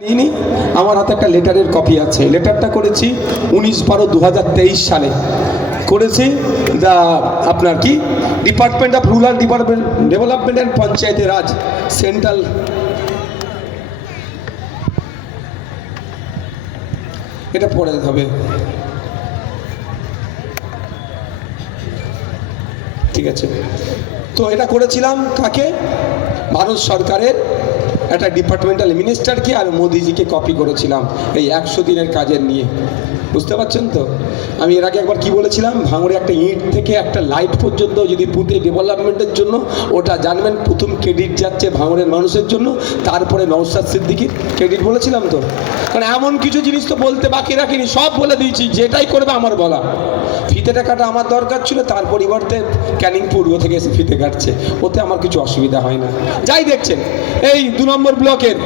ইনি আমার হাতে একটা লেটারের কপি আছে। লেটারটা করেছি 19/12/2023 সালে করেছি। আপনার কি department of rural development and পঞ্চায়েতে রাজ সেন্ট্রাল। এটা পড়ে হবে, ঠিক আছে? তো এটা করেছিলাম কাকে? ভারত সরকারের একটা ডিপার্টমেন্টাল মিনিস্টারকে আর মোদিজিকে কপি করেছিলাম এই 100 দিনের কাজের নিয়ে। বুঝতে পারছেন তো? আমি এর আগে একবার কি বলেছিলাম, ভাঙড়ে একটা ইট থেকে একটা লাইট পর্যন্ত যদি পুঁতে ডেভেলপমেন্টের জন্য, ওটা জানবেন প্রথম ক্রেডিট যাচ্ছে ভাঙড়ের মানুষের জন্য, তারপরে নওশাদ সিদ্দিকীর ক্রেডিট বলেছিলাম তো। কারণ এমন কিছু জিনিস তো বলতে বাকি রাখিনি, সব বলে দিয়েছি, যেটাই করবে আমার বলা। ফিতেটা কাটা আমার দরকার ছিল, তার পরিবর্তে ক্যানিং পূর্ব থেকে এসে ফিতে কাটছে, ওতে আমার কিছু অসুবিধা হয় না। যাই দেখছেন এই 2 নম্বর ব্লকের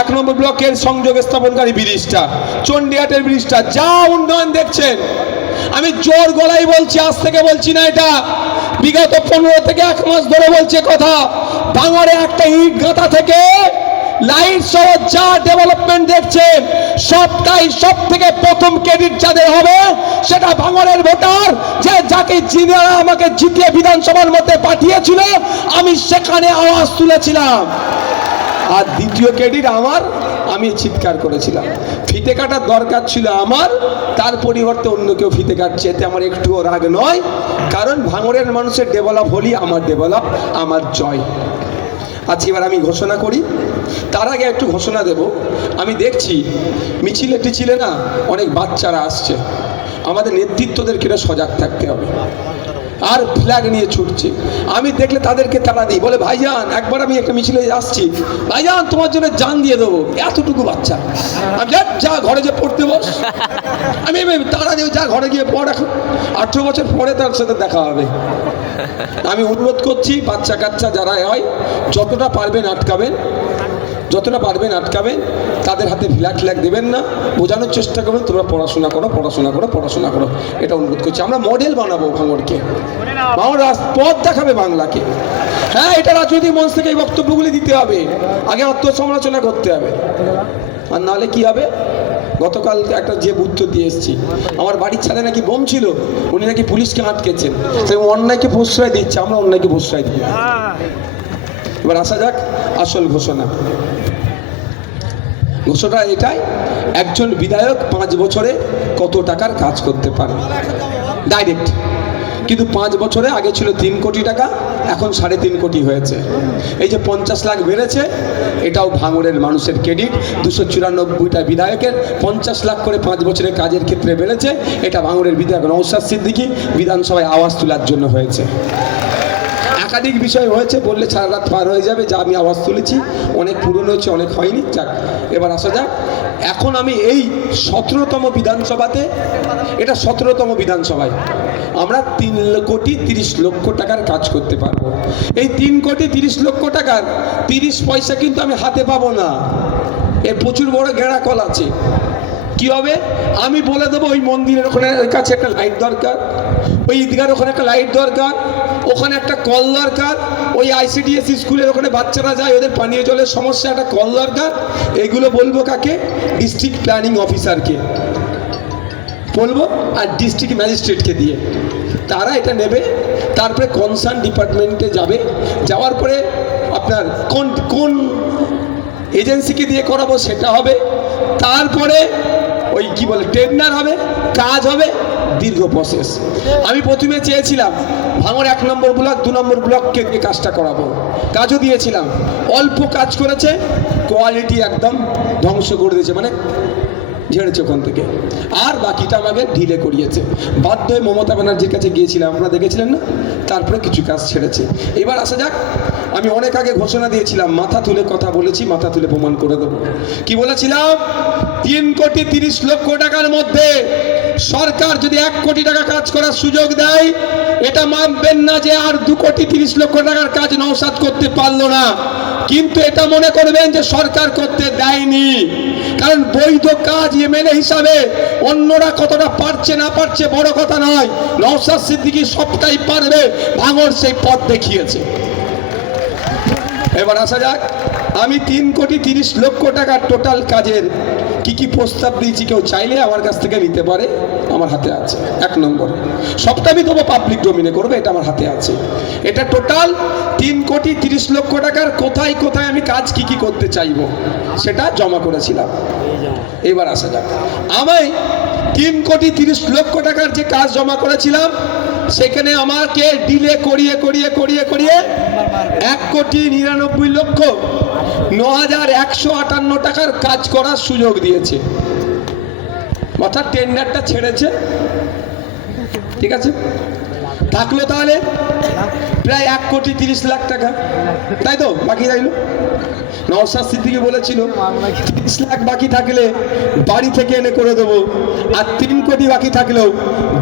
1 নম্বর ব্লকের সংযোগ স্থাপনকারী ব্রিজটা, চণ্ডীহাটের ব্রিজটা, যা উন্নয়ন দেখছেন, আমি জোর গলায় বলছি, আজ থেকে বলছি না, এটা বিগত 15 থেকে 1 মাস ধরে বলছে কথা। ভাঙড়ে একটা ইট গাঁথা থেকে লাইট সহ যা ডেভেলপমেন্ট দেখছেন, সবটাই সব থেকে প্রথম ক্রেডিট যাদের হবে সেটা ভাঙড়ের ভোটার, যে যাকে যিনারা আমাকে জিতিয়ে বিধানসভার মধ্যে পাঠিয়েছিল, আমি সেখানে আওয়াজ তুলেছিলাম। আর দ্বিতীয় ক্রেডিট আমার, আমি চিৎকার করেছিলাম। ফিতে কাটার দরকার ছিল আমার, তার পরিবর্তে অন্য কেউ ফিতে কাটছে, এতে আমার একটুও রাগ নয়। কারণ ভাঙড়ের মানুষের ডেভেলপ হলেই আমার ডেভেলপ, আমার জয়। আচ্ছা, এবার আমি ঘোষণা করি। তার আগে একটু ঘোষণা দেব। আমি দেখছি মিছিলে টিছিলে না অনেক বাচ্চারা আসছে, আমাদের নেতৃত্বদেরকে সজাগ থাকতে হবে। আর ফ্ল্যাগ নিয়ে ছুটছে, আমি দেখলে তাদেরকে তাড়া দিই, বলে ভাইজান, একবার আমি একটা মিছিলে আসছি, ভাইজান তোমার জন্য জান দিয়ে দেবো। এতটুকু বাচ্চা, আমি যা ঘরে যে পড়তে বস, আমি তাড়া দেবো, যা ঘরে গিয়ে পড়, এখন 18 বছর পরে তার সাথে দেখা হবে। আমি অনুরোধ করছি, বাচ্চা কাচ্চা যারা হয় যতটা পারবেন আটকাবেন, যতটা পারবেন আটকাবেন, তাদের হাতে ফ্ল্যাগ দেবেন না, বোঝানোর চেষ্টা করবেন তোমরা পড়াশোনা করো, পড়াশোনা করো, পড়াশোনা করো। এটা অনুরোধ করছি। আমরা মডেল বানাবো ভাঙড়কে, ভাঙড় পথ দেখাবে বাংলাকে। হ্যাঁ, এটা রাজনৈতিক মঞ্চ থেকে এই বক্তব্যগুলি দিতে হবে, আগে আত্মসমালোচনা করতে হবে, আর নাহলে কি হবে? গতকাল একটা যে উত্তর দিয়ে এসেছি, আমার বাড়ির ছাদে নাকি বোম ছিল, উনি নাকি পুলিশকে আটকেছেন, অন্যায়কে প্রশ্রয় দিচ্ছে, আমরা অন্যায়কে প্রশ্রয় দিই। এবার আসা যাক আসল ঘোষণা। ঘোষণা এটাই, একজন বিধায়ক 5 বছরে কত টাকার কাজ করতে পারে ডাইরেক্ট। কিন্তু 5 বছরে আগে ছিল 3 কোটি টাকা, এখন 3.5 কোটি হয়েছে। এই যে 50 লাখ বেড়েছে, এটাও ভাঙড়ের মানুষের ক্রেডিট। 294টা বিধায়কের 50 লাখ করে 5 বছরের কাজের ক্ষেত্রে বেড়েছে, এটা ভাঙড়ের বিধায়ক নওশাদ সিদ্দিকী বিধানসভায় আওয়াজ তোলার জন্য হয়েছে। একাধিক বিষয় হয়েছে, বললে সারা রাত পার হয়ে যাবে, যা আমি আওয়াজ তুলেছি অনেক পুরনো হয়েছে, অনেক হয়নি। যাক, এবার আসা যাক। এখন আমি এই 17তম বিধানসভাতে, এটা 17তম বিধানসভায় আমরা 3,30,00,000 টাকার কাজ করতে পারবো। এই 3,30,00,000 টাকার 30 পয়সা কিন্তু আমি হাতে পাবো না, এর প্রচুর বড় গেঁড়াকল আছে। কি হবে? আমি বলে দেবো, ওই মন্দিরের ওখানে কাছে একটা লাইট দরকার, ওই ঈদগার ওখানে একটা লাইট দরকার, ওখানে একটা কল দরকার, ওই ICDS স্কুলের ওখানে বাচ্চারা যায়, ওদের পানীয় জলের সমস্যা, একটা কল দরকার। এগুলো বলবো কাকে? ডিস্ট্রিক্ট প্ল্যানিং অফিসারকে বলবো, আর ডিস্ট্রিক্ট ম্যাজিস্ট্রেটকে দিয়ে তারা এটা নেবে। তারপরে কনসার্ন ডিপার্টমেন্টে যাবে, যাওয়ার পরে আপনার কোন এজেন্সিকে দিয়ে করাবো সেটা হবে। তারপরে ওই কি বলে টেন্ডার হবে, কাজ হবে, দীর্ঘ প্রসেস। আমি প্রথমে চেয়েছিলাম ভাঙড় 1 নম্বর ব্লক 2 নম্বর ব্লককে দিয়ে কাজটা করাবো, কাজও দিয়েছিলাম। অল্প কাজ করেছে, কোয়ালিটি একদম ধ্বংস করে দিয়েছে, মানে ঝেড়েছে ওখান থেকে, আর বাকিটা আমাকে ঢিলে করিয়েছে। বাধ্য হয়ে মমতা ব্যানার্জির কাছে গিয়েছিলাম, আপনারা দেখেছিলেন না? তারপরে কিছু কাজ ছেড়েছে। এবার আসা যাক, আমি অনেক আগে ঘোষণা দিয়েছিলাম, মাথা তুলে কথা বলেছি, মাথা তুলে প্রমাণ করে দেবো। কি বলেছিলাম? 3,30,00,000 টাকার মধ্যে সরকার যদি 1 কোটি টাকা কাজ করার সুযোগ দেয়, এটা মানবেন না যে আর 2,30,00,000 টাকার কাজ নওশাদ করতে পারলো না। কিন্তু এটা মনে করবেন যে সরকার করতে দেয়নি, কারণ বৈধ কাজ MLA হিসাবে অন্যরা কতটা পারছে না পারছে বড় কথা নয়, নওশাদ সিদ্দিকী সবটাই পারবে, ভাঙড় সেই পথ দেখিয়েছে। এবার আসা যাক আমি 3,30,00,000 টাকার টোটাল কাজের কি প্রস্তাব দিয়েছি, কেউ চাইলে আমার কাছ থেকে নিতে পারে, আমার হাতে আছে। 1 নম্বর, সবটা আমি দেবো পাবলিক ডোমিনে করবে, এটা আমার হাতে আছে। এটা টোটাল 3,30,00,000 টাকার কোথায় কোথায় আমি কাজ কি করতে চাইবো সেটা জমা করেছিলাম। এবার আসা যাক, আমি 3,30,00,000 টাকার যে কাজ জমা করেছিলাম সেখানে আমাকে ডিলে করিয়ে 1,99,09,158 টাকার কাজ করার সুযোগ দিয়েছে। অর্থাৎ টেন্ডারটা ছেড়েছে, ঠিক আছে, থাকলো তাহলে প্রায় 1,30,00,000 টাকা, তাই তো? বাকি রইলো, নওশাদ সিদ্দিকী বলেছিল 30 লাখ বাকি থাকলে বাড়ি থেকে এনে করে দেবো, আর 3 কোটি বাকি থাকলেও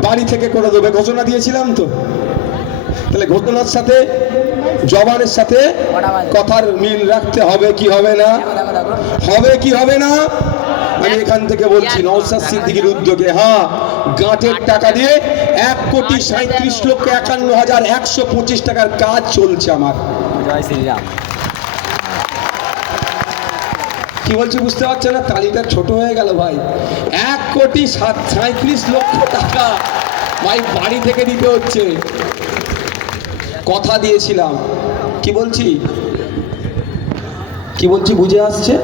বাড়ি থেকে করে দেবে, ঘোষণা দিয়েছিলাম তো। তাহলে ঘোষণার সাথে জবানের সাথে কথার মিল রাখতে হবে কি হবে না? হবে কি হবে না? আমি এখান থেকে বলছি নওশাদ সিদ্দিকীর উদ্যোগে, হ্যাঁ, গাঁটের টাকা দিয়ে 1,37,51,125 টাকার কাজ চলছে আমার। জয় শ্রীরাম। কি বলছি বুঝতে পারছো না? তালিটা ছোট হয়ে গেল ভাই। 1,37,00,000 টাকা ভাই বাড়ি থেকে দিতে হচ্ছে। কথা দিয়েছিলাম, কি বলছি বুঝে আসছে?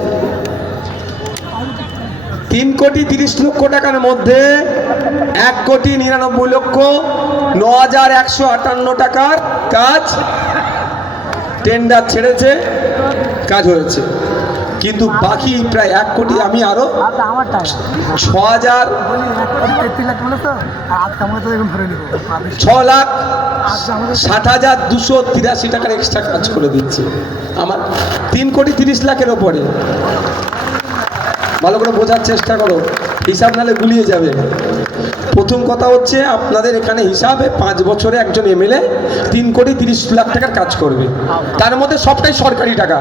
3,30,00,000 টাকার মধ্যে 1,99,09,158 টাকার কাজ টেন্ডার ছেড়েছে, কাজ হয়েছে। কিন্তু বাকি প্রায় 1 কোটি, আমি আরো 6,60,283 টাকার এক্সট্রা কাজ করে দিচ্ছে আমার 3,30,00,000 ওপরে। ভালো করে বোঝার চেষ্টা করো, হিসাব নালে গুলিয়ে যাবে। প্রথম কথা হচ্ছে, আপনাদের এখানে হিসাবে 5 বছরে একজন এমএলএ 3,30,00,000 টাকার কাজ করবে, তার মধ্যে সবটাই সরকারি টাকা।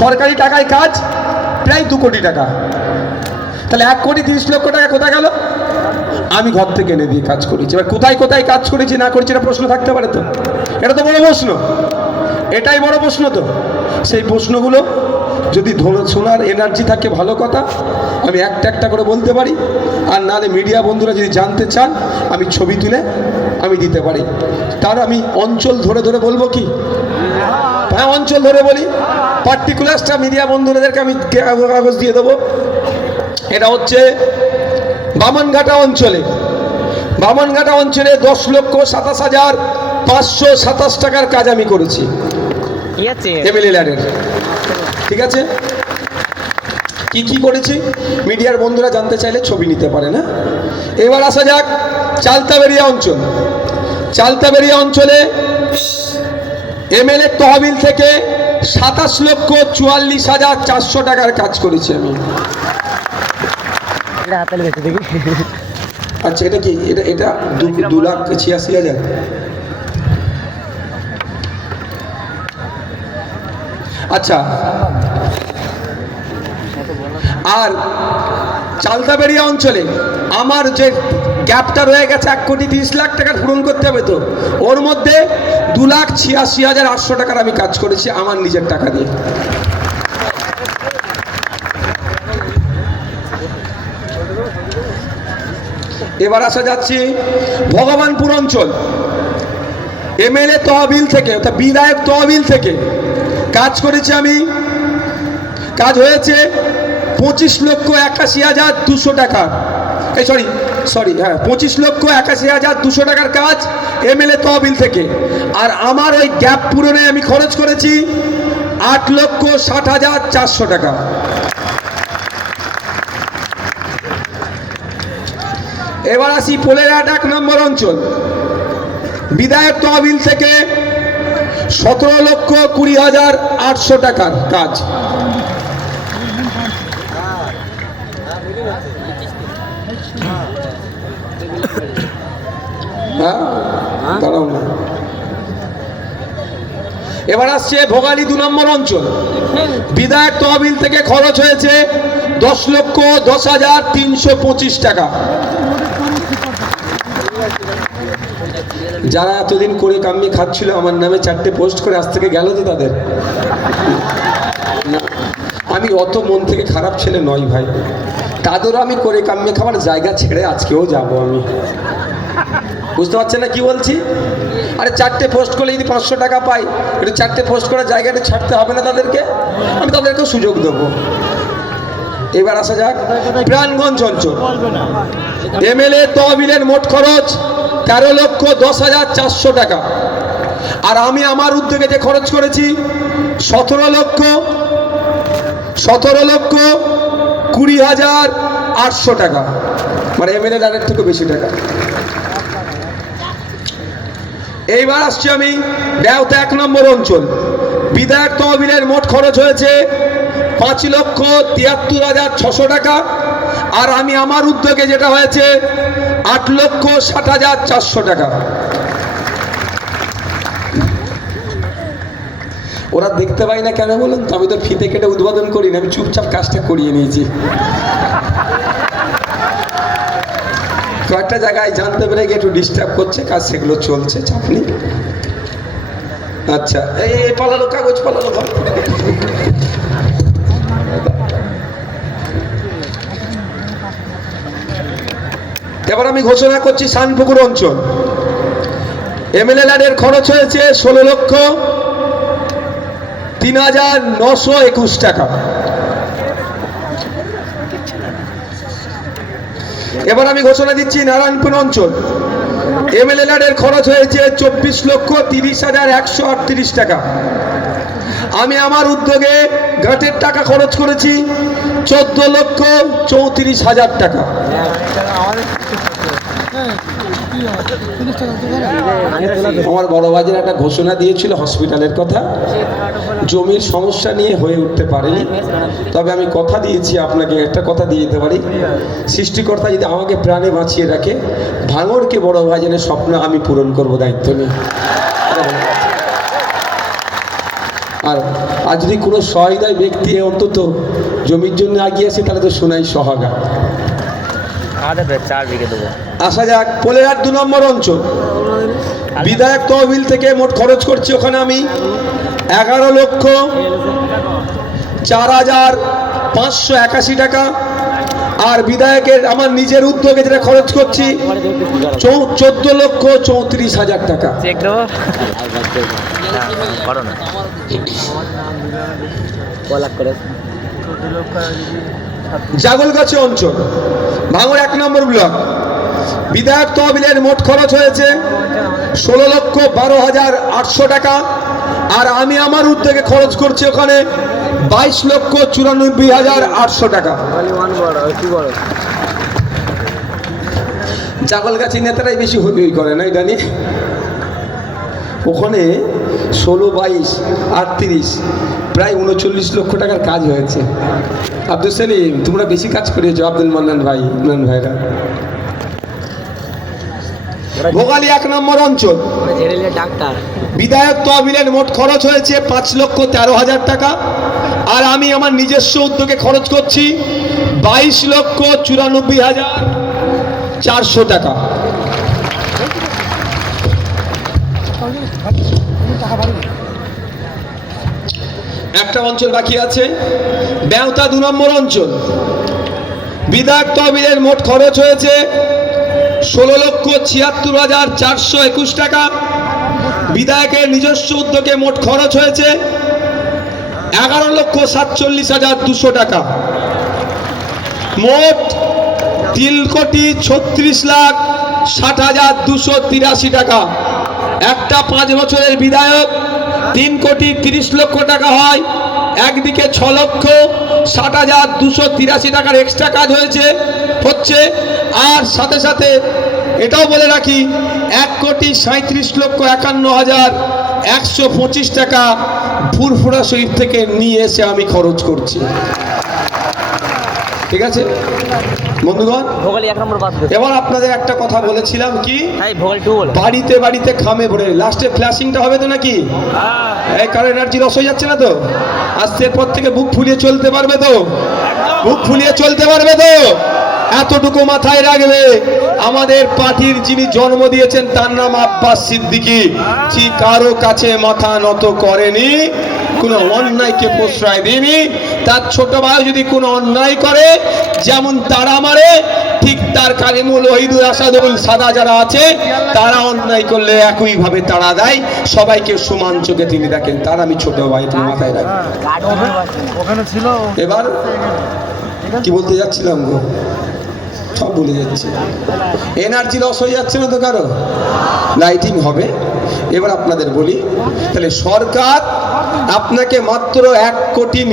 সরকারি টাকায় কাজ প্রায় 2 কোটি টাকা। তাহলে 1,30,00,000 টাকা কোথায় গেল? আমি ঘর থেকে এনে দিয়ে কাজ করেছি। এবার কোথায় কোথায় কাজ করেছি না করেছি এটা প্রশ্ন থাকতে পারে তো? এটা তো বড় প্রশ্ন, এটাই বড় প্রশ্ন। তো সেই প্রশ্নগুলো যদি শোনার এনার্জি থাকে ভালো কথা, আমি একটা করে বলতে পারি। আর নাহলে মিডিয়া বন্ধুরা যদি জানতে চান, আমি ছবি তুলে আমি দিতে পারি। তার আমি অঞ্চল ধরে বলবো কি? হ্যাঁ, অঞ্চল ধরে বলি। পার্টিকুলারটা মিডিয়া বন্ধুদেরকে আমি কাগজ দিয়ে দেবো। এটা হচ্ছে বামনঘাটা অঞ্চলে। 10,27,527 টাকার কাজ আমি করেছি এমএলএ ল্যাডের, ঠিক আছে? কি করেছি মিডিয়ার বন্ধুরা জানতে চাইলে ছবি নিতে পারে না। এবার আসা যাক চালতাবেরিয়া অঞ্চল। চালতাবেরিয়া অঞ্চলে এমএলএ তহবিল থেকে 27,44,400 টাকার কাজ করেছি আমি। আচ্ছা, এটা কি? এটা 2,86,000। আচ্ছা, আর চালতাবেরিয়া অঞ্চলে আমার যে গ্যাপটা রয়ে গেছে 1,30,00,000 টাকার পূরণ করতে হবে, তো ওর মধ্যে 2,86,800 টাকার আমি কাজ করেছি আমার নিজের টাকা দিয়ে। এবার আসা যাচ্ছে ভগবানপুর অঞ্চল। এমএলএ তহবিল থেকে, অর্থাৎ বিধায়ক তহবিল থেকে কাজ করেছি আমি। কাজ হয়েছে 25,81,200 টাকা। হ্যাঁ, 25,81,200 টাকার কাজ এমএলএ তহবিল থেকে। আর আমার ওই গ্যাপ পূরণে আমি খরচ করেছি 8,60,400 টাকা। এবার আসি পোলেরহাট 1 নম্বর অঞ্চল। বিধায়ক তহবিল থেকে 17,20,800 টাকার কাজ। দাঁড়াও না। এবার আসছে ভোগালী 2 নম্বর অঞ্চল। বিধায়ক তহবিল থেকে খরচ হয়েছে 10,10,325 টাকা। যারা এতদিন করে কাম্মি খাচ্ছিল আমার নামে 4টে পোস্ট করে আজ থেকে গেল তো তাদের। না, আমি অত মন থেকে খারাপ ছেলে নই ভাই। তাদেরও আমি করে কামিয়ে খাবার জায়গা ছেড়ে আজকেও যাব আমি। বুঝতে পারছেন না কি বলছি? আরে 4টে পোস্ট করলে যদি 500 টাকা পাই, একটু 4টে পোস্ট করার জায়গাটা ছাড়তে হবে না তাদেরকে? আমি তাদেরকেও সুযোগ দেবো। এবার আসা যাক প্রাণগঞ্জ অঞ্চল। এমএলএ তহবিলের মোট খরচ 13,10,400 টাকা। আর আমি আমার উদ্যোগে যে খরচ করেছি 17,20,800 টাকা, মানে এমএলএ ডানের থেকে বেশি টাকা। এইবার আসছি আমি দেওতা 1 নম্বর অঞ্চল। বিধায়ক তহবিলের মোট খরচ হয়েছে 5,73,600 টাকা। আর আমি আমার উদ্যোগে যেটা হয়েছে 8,60,400 টাকা। ওরা দেখতে পাই না কেন বলুন তো? আমি তো ফিতে কেটে উদ্বোধন করি না, আমি চুপচাপ কাজটা করিয়ে নিয়েছি। কয়েকটা জায়গায় জানতে পেরে গিয়ে একটু ডিস্টার্ব করছে, কাজ সেগুলো চলছে, চাপ নেই। আচ্ছা, এই পালালো কাগজ, পালালো ঘর। এবার আমি ঘোষণা করছি শানপুকুর অঞ্চল। এমএলএ ল্যান্ডের খরচ হয়েছে 16,03,921 টাকা। এবার আমি ঘোষণা দিচ্ছি নারায়ণপুর অঞ্চল। এমএলএ ল্যান্ডের খরচ হয়েছে 24,30,138 টাকা। আমি আমার উদ্যোগে ঘাটের টাকা খরচ করেছি 14,34,000 টাকা। আমার বড় বাজারে একটা ঘোষণা দিয়েছিল হসপিটালের কথা, জমির সমস্যা নিয়ে হয়ে উঠতে পারেনি। তবে আমি কথা দিয়েছি আপনাকে, একটা কথা দিয়ে দিতে পারি, সৃষ্টিকর্তা যদি আমাকে প্রাণে বাঁচিয়ে রাখে, ভাঙড়কে বড় বাজারের স্বপ্ন আমি পূরণ করব, দায়িত্ব নিয়ে। আর যদি কোনো সহায়তায় ব্যক্তি অন্তত জমির জন্য এগিয়ে আসে, তাহলে তো শোনাই সহাগা। আসা যাক পোলেরহাট 2 নম্বর অঞ্চল। বিধায়ক তহবিল থেকে মোট খরচ করছি ওখানে আমি 11,04,581 টাকা। আর বিধায়কের আমার নিজের উদ্যোগে যেটা খরচ করছি 14,34,000 টাকা। জাগলগাছি অঞ্চল, ভাঙড় 1 নম্বর ব্লক। বিধায়ক তহবিলের মোট খরচ হয়েছে 16,12,800 টাকা। আর আমি আমার উদ্যোগে খরচ করছি ওখানে 22,94,800 টাকা। জাগলগাছি নেতারাই বেশি হই করে না এটা নিয়ে। ওখানে 16, 22, 38 প্রায় 39 লক্ষ টাকার কাজ হয়েছে। আব্দুল সেলিম, তোমরা বেশি কাজ করিয়েছো, আব্দুল মান্নান ভাই, ইমরান ভাইরা। ভোগালী 1 নম্বর অঞ্চল। বিধায়ক তহবিলের মোট খরচ হয়েছে 5,13,000 টাকা। আর আমি আমার নিজস্ব উদ্যোগে খরচ করছি 22,94,400 টাকা। একটা অঞ্চল বাকি আছে, দেওতা 2 নম্বর অঞ্চল। বিধায়ক তহবিলের মোট খরচ হয়েছে 16,76,421 টাকা। বিধায়কের নিজস্ব উদ্যোগে মোট খরচ হয়েছে 11,47,200 টাকা। মোট 3,36,60,283 টাকা। একটা 5 বছরের বিধায়ক 3,30,00,000 টাকা হয়। একদিকে 6,60,283 টাকার এক্সট্রা কাজ হচ্ছে। আর সাথে সাথে এটাও বলে রাখি 1,37,51,125 টাকা ফুরফুরা শরীফ থেকে নিয়ে এসে আমি খরচ করছি। ঠিক আছে বন্ধুগণ, এবার আপনাদের একটা কথা বলেছিলাম কি, বাড়িতে বাড়িতে খামে ভরে লাস্টে ফ্ল্যাশিংটা হবে তো নাকি? এই কারো এনার্জি লস হয়ে যাচ্ছে না তো? আজকের পর থেকে বুক ফুলিয়ে চলতে পারবে তো? বুক ফুলিয়ে চলতে পারবে তো? এতটুকু মাথায় রাখবে, আমাদের পার্টির যিনি জন্ম দিয়েছেন তার নাম আব্বাস সিদ্দিকী। কারো কাছে মাথা নত করেনি, কোনো অন্যায়কে প্রশ্রয় দিইনি। তার ছোট ভাই যদি কোনো অন্যায় করে, যেমন তারা মারে, ঠিক তার কালিমুল ওহিদুল আসাদুল সাদা যারা আছে তারা অন্যায় করলে একইভাবে তাড়া দেয়। সবাইকে সমান চোখে তিনি দেখেন। তার আমি ছোট ভাই, তুমি মাথায় রাখবেন। এবার কি বলতে যাচ্ছিলাম গো, সব ভুলে যাচ্ছে। এনার্জি লস হয়ে যাচ্ছে না তো কারো? লাইটিং হবে। এবার আপনাদের বলি, তাহলে সরকার আপনাকে মাত্র 1 কোটি